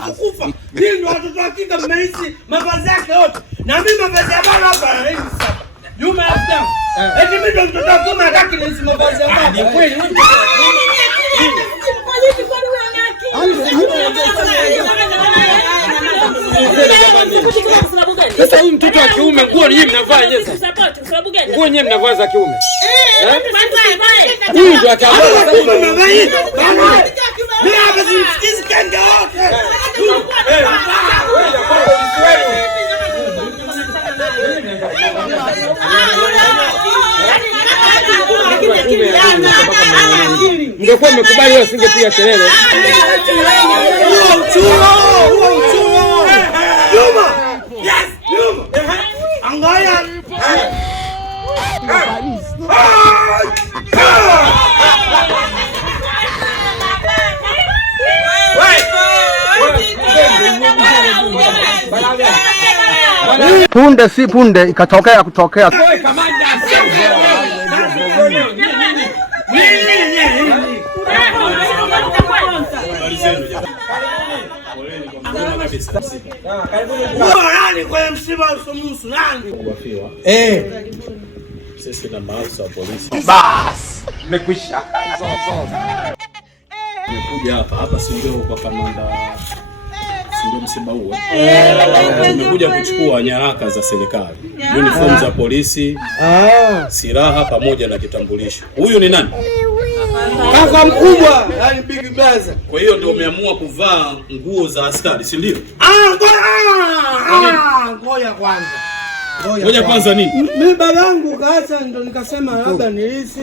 kukufa. Nini watoto wa kike mmeishi mavazi yake yote. Na mimi mavazi ya baba hapa hivi sasa. Yuma after. Eti mimi ndo mtoto wa kiume hataki niishi mavazi ya baba. Ni kweli wewe. Sasa huyu mtoto wa kiume nguo nyinyi mnavaa yeye sasa. Nguo nyinyi mnavaa za kiume. Huyu ndo atavaa za kiume mnavaa hivi. Mimi hapa simsikizi kanga wote. Ungekuwa umekubali wewe usingepiga kelele. Yuma. Yes, Yuma. Angalia. Punde si punde ikatokea kutokea. Nani kwa msiba usumusu nani? Sisi na maafisa wa polisi. Bas, nimekwisha. Nimekuja hapa si ndio kwa kamanda. Si ndio msiba huo. Tumekuja kuchukua nyaraka za serikali. Uniform za polisi, silaha pamoja na kitambulisho. Huyu ni nani? Kaka mkubwa, yani big brother. Kwa hiyo ndio umeamua kuvaa nguo za askari, si ndio? Ngoja kwanza. Ngoja kwanza nini? Mimi babangu kaacha ndo nikasema labda nilisi.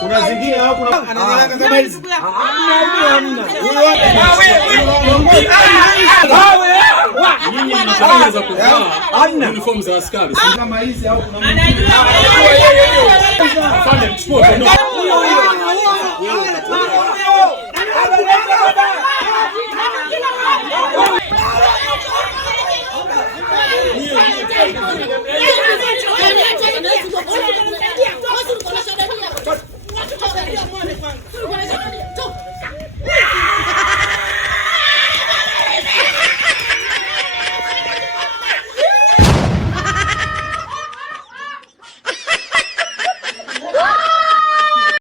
Kuna zingine au kuna ananianga kama hizi. Nyinyi mnataka kuvaa uniform za askari kama hizi au kuna anajua.